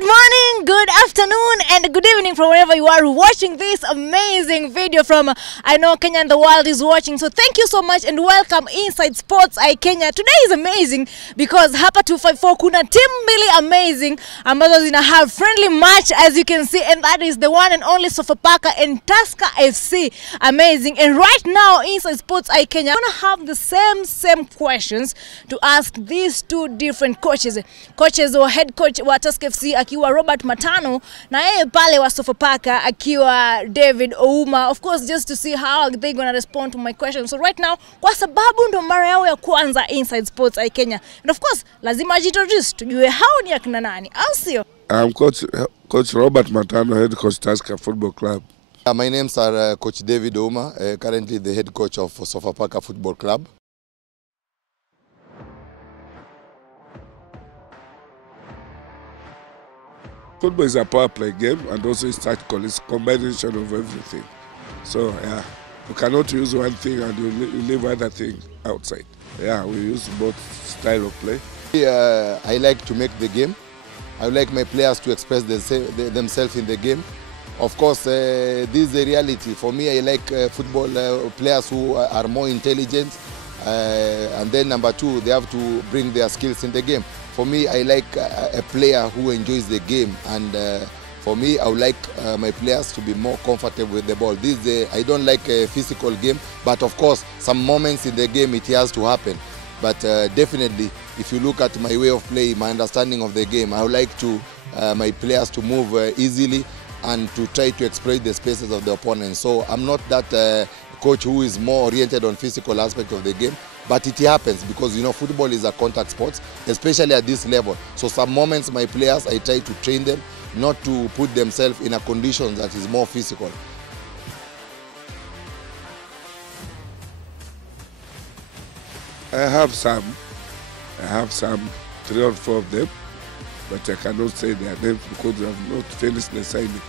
Good morning, good afternoon, and good evening from wherever you are watching this amazing video from. I know Kenya and the world is watching, so thank you so much and welcome inside Sports Kenya. Today is amazing because hapa 254 kuna team mbili amazing ambazo zina have friendly match as you can see, and that is the one and only Sofapaka and Tusker FC. Amazing. And right now inside Sports Kenya, I'm gonna have the same questions to ask these two different coaches or head coach wa Tusker FC akiwa Robert Matano na yeye pale wa Sofapaka akiwa David Ouma, of course, just to see how they gonna respond to my questions. So right now, kwa sababu ndo mara yao ya kwanza inside Sports Kenya, and of course lazima ajiintroduce tujue hao ni akina nani, au sio? I'm coach Robert Matano, head coach Tusker Football Club. My names are Coach David Ouma, currently the head coach of Sofapaka Football Club. Football is a power play game, and also it's tactical. It's a combination of everything. So yeah, you cannot use one thing and you leave other thing outside. Yeah, we use both style of play. I like to make the game. I like my players to express themselves in the game. Of course, this is the reality. For me, I like football players who are more intelligent. And then number two, they have to bring their skills in the game. For me, I like a player who enjoys the game, and for me, I would like my players to be more comfortable with the ball. I don't like a physical game, but of course, some moments in the game it has to happen. But definitely, if you look at my way of play, my understanding of the game, I would like my players to move easily and to try to exploit the spaces of the opponent. So I'm not that coach who is more oriented on physical aspect of the game, but it happens because, you know, football is a contact sport, especially at this level. So some moments my players, I try to train them not to put themselves in a condition that is more physical. I have some 3 or 4 of them, but I cannot say their names because I have not finished the signing.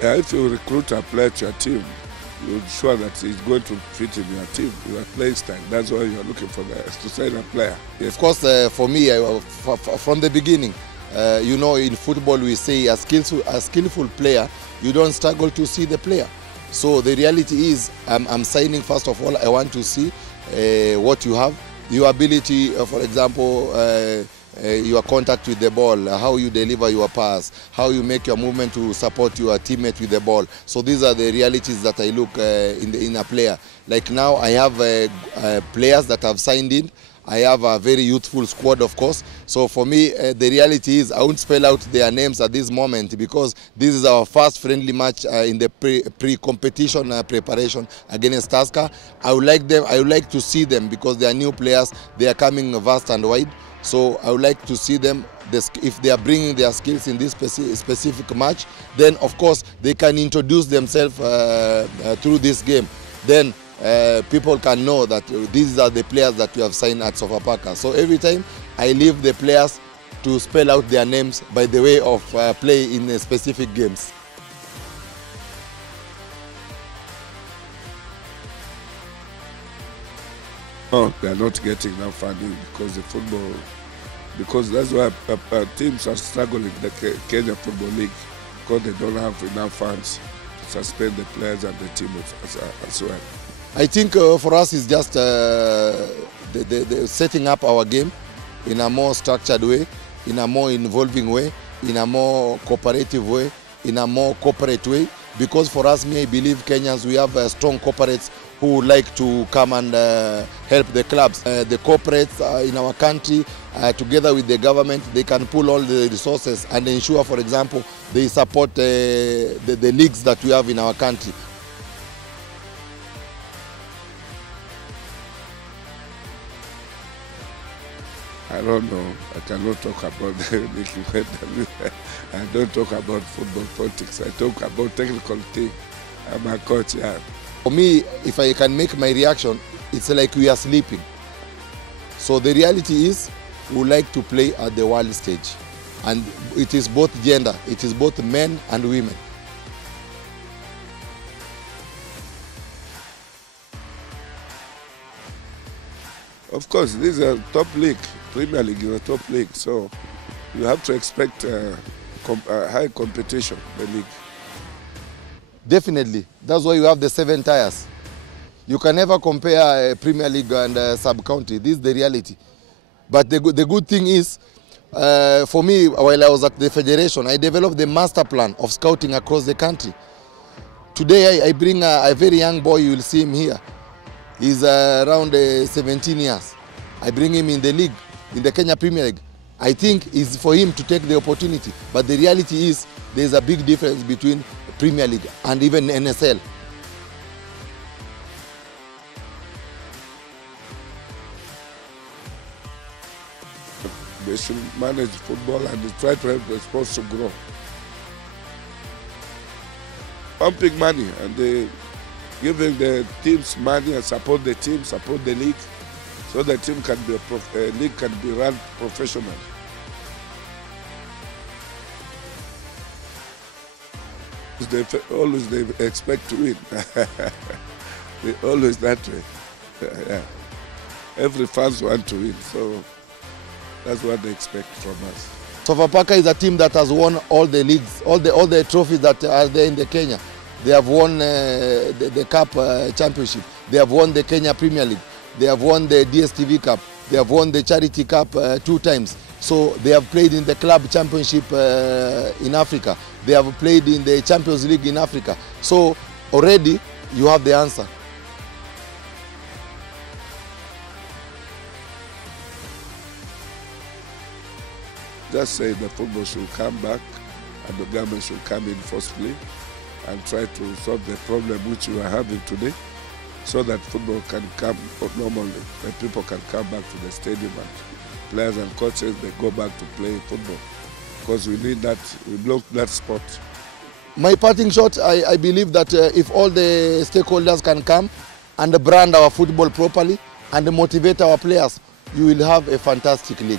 If you recruit a player to your team, you're sure that he's going to fit in your team, your playing style. That's why you're looking for to sign a player. Of course, for me, from the beginning, you know, in football we say a skillful player, you don't struggle to see the player. So the reality is, I'm signing, first of all, I want to see what you have, your ability, for example, your contact with the ball, how you deliver your pass, how you make your movement to support your teammate with the ball. So these are the realities that I look in a player. Like now, I have players that have signed in. I have a very youthful squad, of course. So for me, the reality is I won't spell out their names at this moment because this is our first friendly match in the pre-competition preparation against Tusker. I would like to see them because they are new players. They are coming vast and wide. So I would like to see them, if they are bringing their skills in this specific match, then of course they can introduce themselves through this game. Then people can know that these are the players that we have signed at Sofapaka. So every time I leave the players to spell out their names by the way of play in specific games. No, they're not getting enough funding because that's why teams are struggling in the Kenya Football League because they don't have enough funds to suspend the players and the team as well. I think for us it's just the setting up our game in a more structured way, in a more involving way, in a more cooperative way, in a more corporate way. Because for us, I believe Kenyans, we have strong corporates who would like to come and help the clubs. The corporates in our country, together with the government, they can pull all the resources and ensure, for example, they support the leagues that we have in our country. I don't know. I cannot talk about the league. I don't talk about football politics. I talk about technical things. I'm a coach, yeah. For me, if I can make my reaction, it's like we are sleeping. So the reality is, we like to play at the world stage. And it is both gender. It is both men and women. Of course, this is a top league. Premier League is a top league, so you have to expect high competition, the league. Definitely. That's why you have the 7 tiers. You can never compare Premier League and sub-county. This is the reality. But the good thing is, for me, while I was at the federation, I developed the master plan of scouting across the country. Today, I bring a very young boy. You will see him here. He's around 17 years. I bring him in the league, in the Kenya Premier League. I think it's for him to take the opportunity. But the reality is, there's a big difference between Premier League and even NSL. They should manage football and try to help the sports to grow. Pumping money and giving the teams money and support the team, support the league, so the team can be league can be run professionally. Always they expect to win. They always that way. Yeah. Every fans want to win, so that's what they expect from us. Sofapaka is a team that has won all the leagues, all the trophies that are there in the Kenya. They have won the Cup Championship. They have won the Kenya Premier League. They have won the DSTV Cup. They have won the Charity Cup 2 times. So they have played in the Club Championship in Africa. They have played in the Champions League in Africa. So already you have the answer. Just say the football should come back and the government should come in forcefully and try to solve the problem which we are having today, so that football can come normally, and people can come back to the stadium and players and coaches, they go back to play football. Because we need that, we belong to that sport. My parting shot, I believe that if all the stakeholders can come and brand our football properly and motivate our players, you will have a fantastic league.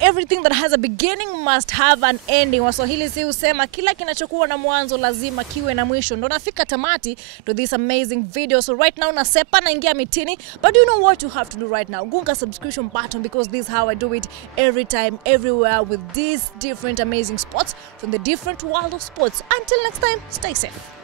Everything that has a beginning must have an ending. Waswahili si husema kila kinachokuwa na mwanzo lazima kiwe na mwisho. Ndo nafika tamati to this amazing video. So right now nasepa naingia mitini, but you know what you have to do right now? Gunga subscription button, because this is how I do it every time, everywhere, with these different amazing spots from the different world of sports. Until next time, stay safe.